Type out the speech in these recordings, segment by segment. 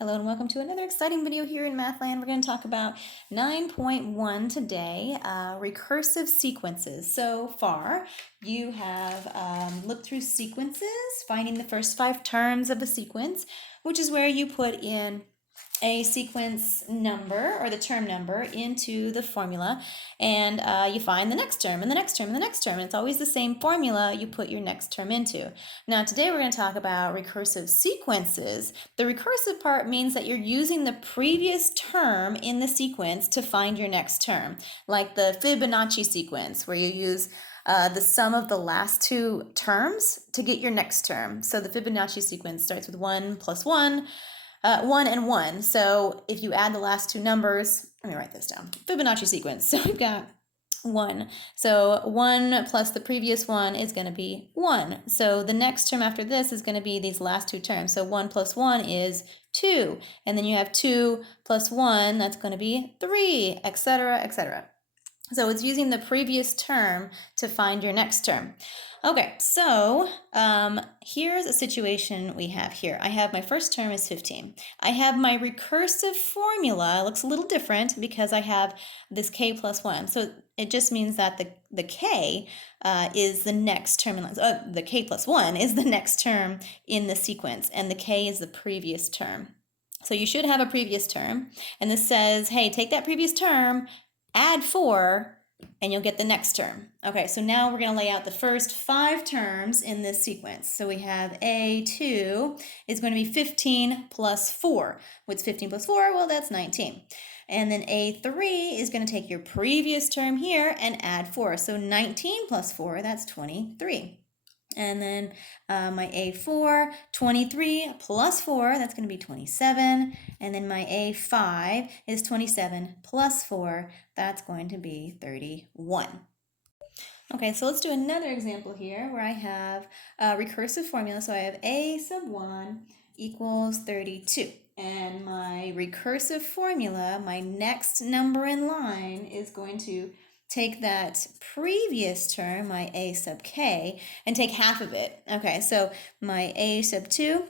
Hello and welcome to another exciting video here in Mathland. We're going to talk about 9.1 today, recursive sequences. So far, you have looked through sequences, finding the first 5 terms of a sequence, which is where you put in a sequence number or the term number into the formula, and you find the next term and the next term and the next term. And it's always the same formula you put your next term into. Now today we're going to talk about recursive sequences. The recursive part means that you're using the previous term in the sequence to find your next term, like the Fibonacci sequence where you use the sum of the last 2 terms to get your next term. So the Fibonacci sequence starts with 1 plus 1, 1 and 1. So if you add the last 2 numbers, let me write this down. Fibonacci sequence. So we've got 1. So 1 plus the previous one is going to be 1. So the next term after this is going to be these last 2 terms. So 1 plus 1 is 2. And then you have 2 plus 1, that's going to be 3, etc., etc. So it's using the previous term to find your next term. Okay, so here's a situation we have here. I have my first term is 15. I have my recursive formula. It looks a little different because I have this k plus 1. So it just means that the k is the next term. The k plus 1 is the next term in the sequence, and the k is the previous term. So you should have a previous term. And this says, hey, take that previous term, add 4, and you'll get the next term. Okay, so now we're going to lay out the first 5 terms in this sequence. So we have A2 is going to be 15 plus 4. What's 15 plus 4? Well, that's 19. And then A3 is going to take your previous term here and add 4. So 19 plus 4, that's 23. And then my A4, 23 plus 4, that's going to be 27. And then my A5 is 27 plus 4, that's going to be 31. Okay, so let's do another example here where I have a recursive formula. So I have A sub 1 equals 32. And my recursive formula, my next number in line, is going to take that previous term, my a sub k, and take half of it. Okay, so my a sub 2,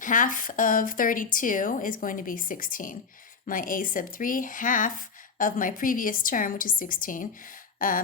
half of 32 is going to be 16. My a sub 3, half of my previous term, which is 16,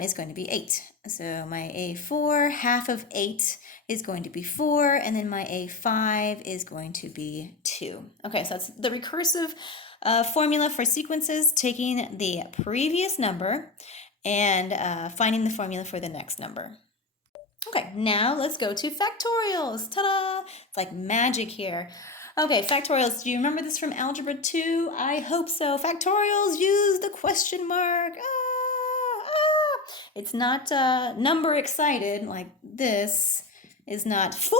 is going to be 8. So my a4, half of 8 is going to be 4, and then my a5 is going to be 2. Okay, so that's the recursive formula for sequences, taking the previous number and finding the formula for the next number. Okay, now let's go to factorials. Ta-da! It's like magic here. Okay, factorials. Do you remember this from Algebra 2? I hope so. Factorials use the question mark. It's not number excited like this. Is not 4.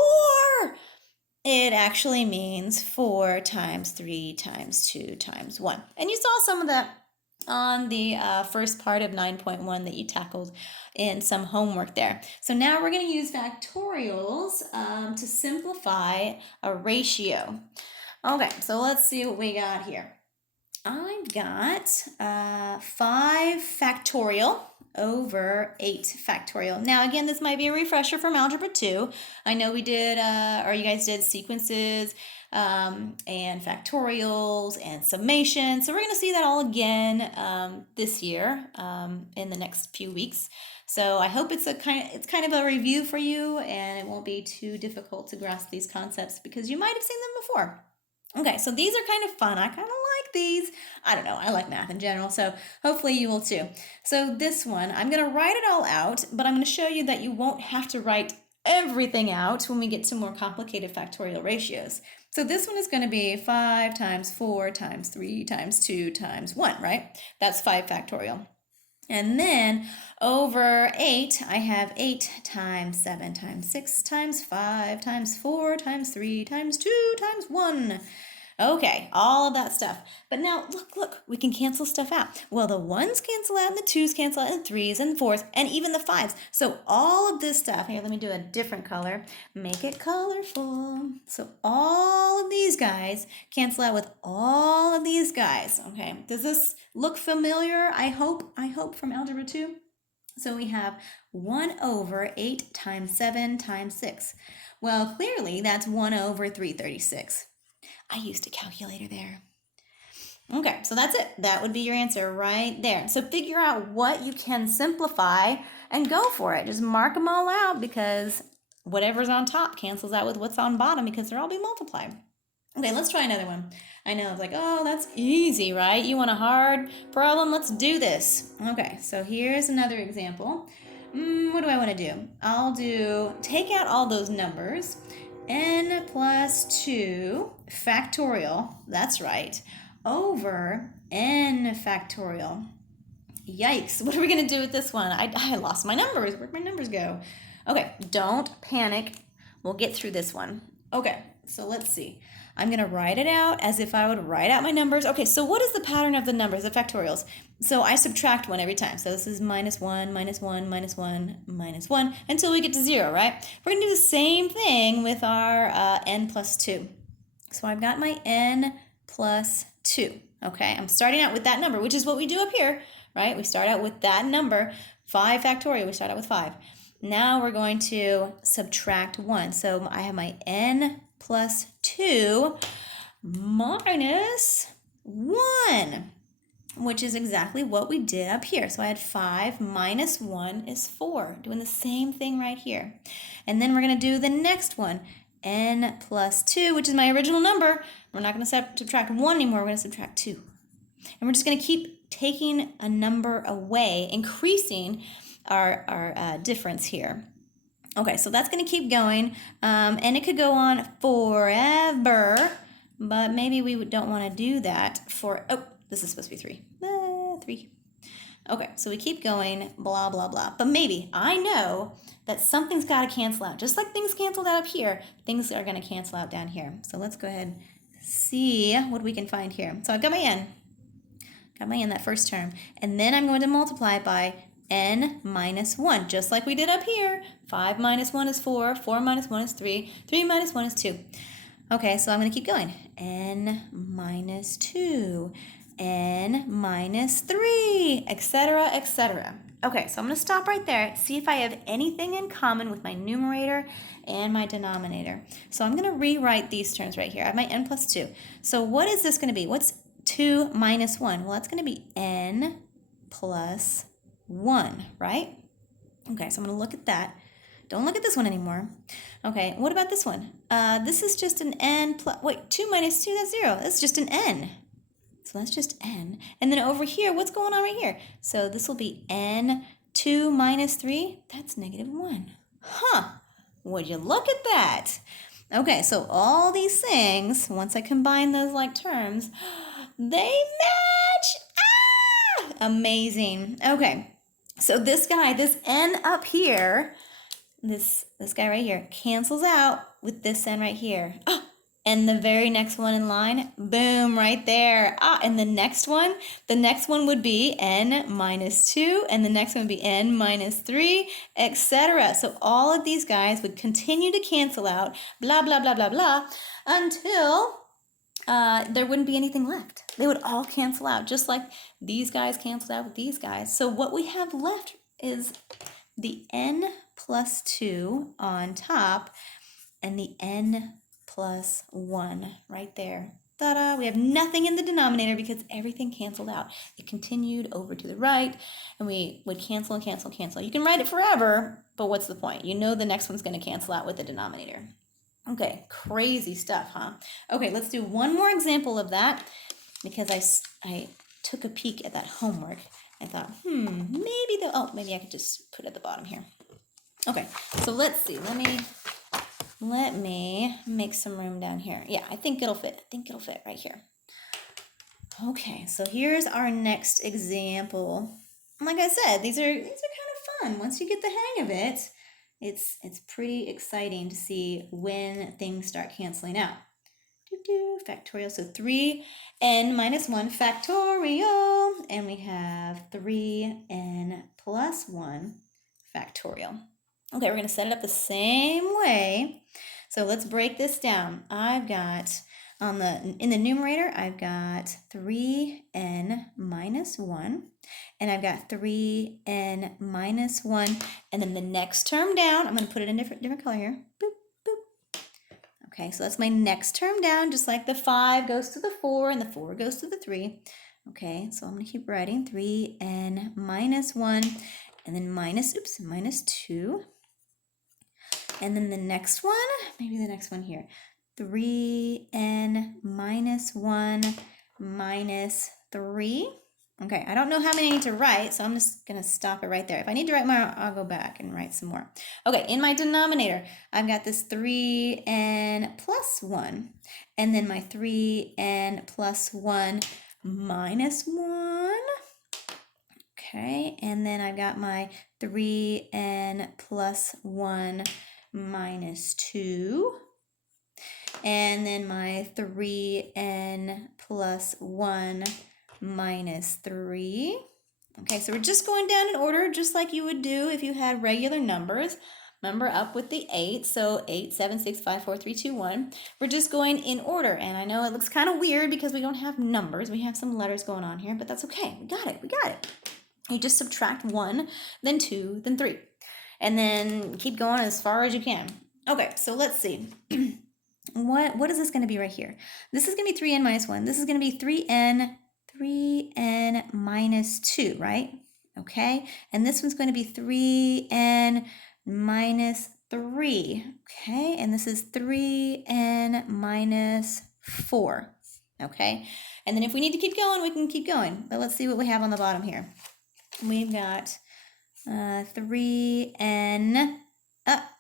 It actually means 4 times 3 times 2 times 1. And you saw some of that on the first part of 9.1 that you tackled in some homework there. So now we're going to use factorials to simplify a ratio. Okay, so let's see what we got here. I've got 5 factorial over 8 factorial. Now again, this might be a refresher from Algebra 2. I know we did, or you guys did sequences and factorials and summation. So we're going to see that all again this year in the next few weeks. So I hope it's kind of a review for you, and it won't be too difficult to grasp these concepts because you might have seen them before. Okay, so these are kind of fun. I kind of like these. I don't know, I like math in general, so hopefully you will too. So this one, I'm going to write it all out, but I'm going to show you that you won't have to write everything out when we get to more complicated factorial ratios. So this one is going to be 5 times 4 times 3 times 2 times 1, right? That's 5 factorial. And then over 8, I have 8 times 7 times 6 times 5 times 4 times 3 times 2 times 1. Okay, all of that stuff. But now, look, we can cancel stuff out. Well, the 1s cancel out, and the 2s cancel out, and the 3s, and the 4s, and even the 5s. So all of this stuff, here, let me do a different color. Make it colorful. So all of these guys cancel out with all of these guys. Okay, does this look familiar? I hope from Algebra 2. So we have 1 over 8 times 7 times 6. Well, clearly that's 1 over 336. I used a calculator there. Okay, so that's it. That would be your answer right there. So figure out what you can simplify and go for it. Just mark them all out because whatever's on top cancels out with what's on bottom because they're all being multiplied. Okay, let's try another one. I know, it's like, oh, that's easy, right? You want a hard problem? Let's do this. Okay, so here's another example. What do I want to do? I'll take out all those numbers. N plus 2 factorial, that's right, over n factorial. Yikes, what are we going to do with this one? I lost my numbers. Where'd my numbers go? Okay, don't panic. We'll get through this one. Okay, so let's see. I'm going to write it out as if I would write out my numbers. Okay, so what is the pattern of the numbers, the factorials? So I subtract 1 every time. So this is minus 1, minus 1, minus 1, minus 1, until we get to 0, right? We're going to do the same thing with our n plus 2. So I've got my n plus 2, okay? I'm starting out with that number, which is what we do up here, right? We start out with that number, 5 factorial, we start out with 5. Now we're going to subtract 1. So I have my n plus 2 minus 1, which is exactly what we did up here. So I had 5 minus 1 is 4, doing the same thing right here. And then we're going to do the next one, n plus 2, which is my original number. We're not going to subtract 1 anymore, we're going to subtract 2. And we're just going to keep taking a number away, increasing our difference here. Okay, so that's going to keep going, and it could go on forever, but maybe we don't want to do that for, oh, this is supposed to be 3. 3. Okay, so we keep going, blah, blah, blah. But maybe, I know that something's got to cancel out. Just like things canceled out up here, things are going to cancel out down here. So let's go ahead and see what we can find here. So I've got my n. Got my n, that first term. And then I'm going to multiply by n minus 1, just like we did up here. 5 minus 1 is 4, 4 minus 1 is 3, 3 minus 1 is 2. Okay, so I'm going to keep going. N minus 2, n minus 3, etc., etc. Okay, so I'm going to stop right there, see if I have anything in common with my numerator and my denominator. So I'm going to rewrite these terms right here. I have my n plus 2. So what is this going to be? What's 2 minus 1? Well, that's going to be n plus 1, right? Okay, so I'm going to look at that. Don't look at this one anymore. Okay, what about this one? This is just an n plus, wait, 2 minus 2, that's 0. That's just an n. So that's just n. And then over here, what's going on right here? So this will be n, 2 minus 3, that's negative 1. Huh, would you look at that? Okay, so all these things, once I combine those like terms, they match. Ah! Amazing. Okay, so this guy, this n up here, this guy right here cancels out with this n right here. Ah, and the very next one in line, boom, right there. Ah, and the next one would be n minus 2, and the next one would be n minus 3, etc. So all of these guys would continue to cancel out, blah, blah, blah, blah, blah, until there wouldn't be anything left. They would all cancel out, just like these guys canceled out with these guys. So what we have left is the n plus 2 on top and the n plus 1 right there. Ta-da! We have nothing in the denominator because everything canceled out. It continued over to the right, and we would cancel and cancel and cancel. You can write it forever, but what's the point? You know the next one's going to cancel out with the denominator. Okay, crazy stuff, huh? Okay, let's do one more example of that because I took a peek at that homework. I thought, maybe I could just put it at the bottom here. Okay, so let's see. Let me make some room down here. Yeah, I think it'll fit. I think it'll fit right here. Okay, so here's our next example. Like I said, these are kind of fun. Once you get the hang of it, it's pretty exciting to see when things start canceling out. Factorial, so 3n minus 1 factorial, and we have 3n plus 1 factorial. Okay, we're going to set it up the same way. So let's break this down. I've got, in the numerator, I've got 3n minus 1, and I've got 3n minus 1, and then the next term down, I'm going to put it in different color here. Boop, boop. Okay, so that's my next term down, just like the 5 goes to the 4 and the 4 goes to the 3. Okay, so I'm going to keep writing 3n minus 1 and then minus 2. And then the next one, maybe the next one here, 3n minus 1 minus 3. Okay, I don't know how many I need to write, so I'm just going to stop it right there. If I need to write more, I'll go back and write some more. Okay, in my denominator, I've got this 3n plus 1, and then my 3n plus 1 minus 1. Okay, and then I've got my 3n plus 1 minus 2. And then my 3n plus 1 minus 3. Okay, so we're just going down in order, just like you would do if you had regular numbers. Remember, up with the 8, so 8, 7, 6, 5, 4, 3, 2, 1. We're just going in order, and I know it looks kind of weird because we don't have numbers. We have some letters going on here, but that's okay. We got it. You just subtract 1, then 2, then 3. And then keep going as far as you can. Okay, so let's see. What is this going to be right here? This is going to be 3n minus 1. This is going to be 3n minus 2, right? Okay, and this one's going to be 3n minus 3. Okay, and this is 3n minus 4. Okay, and then if we need to keep going, we can keep going. But let's see what we have on the bottom here. We've got 3n,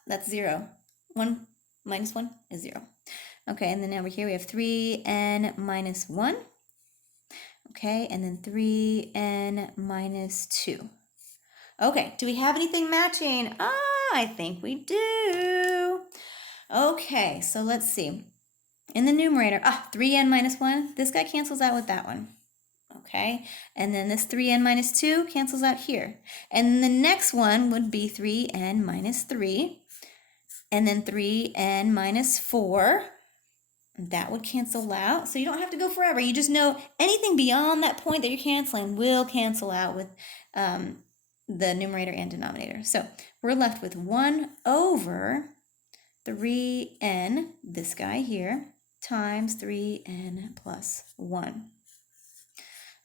that's 0. 1 minus 1 is 0. Okay, and then over here we have 3n minus 1. Okay, and then 3n minus 2. Okay, do we have anything matching? I think we do. Okay, so let's see. In the numerator, 3n minus 1, this guy cancels out with that one. Okay, and then this 3n minus 2 cancels out here. And the next one would be 3n minus 3. And then 3n minus 4. That would cancel out. So you don't have to go forever. You just know anything beyond that point that you're canceling will cancel out with the numerator and denominator. So we're left with 1 over 3n, this guy here, times 3n plus 1.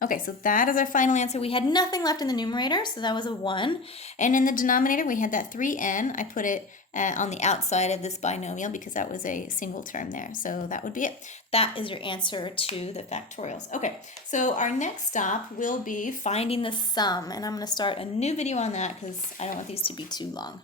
Okay, so that is our final answer. We had nothing left in the numerator, so that was a 1. And in the denominator, we had that 3n. I put it on the outside of this binomial because that was a single term there. So that would be it. That is your answer to the factorials. Okay, so our next stop will be finding the sum. And I'm going to start a new video on that because I don't want these to be too long.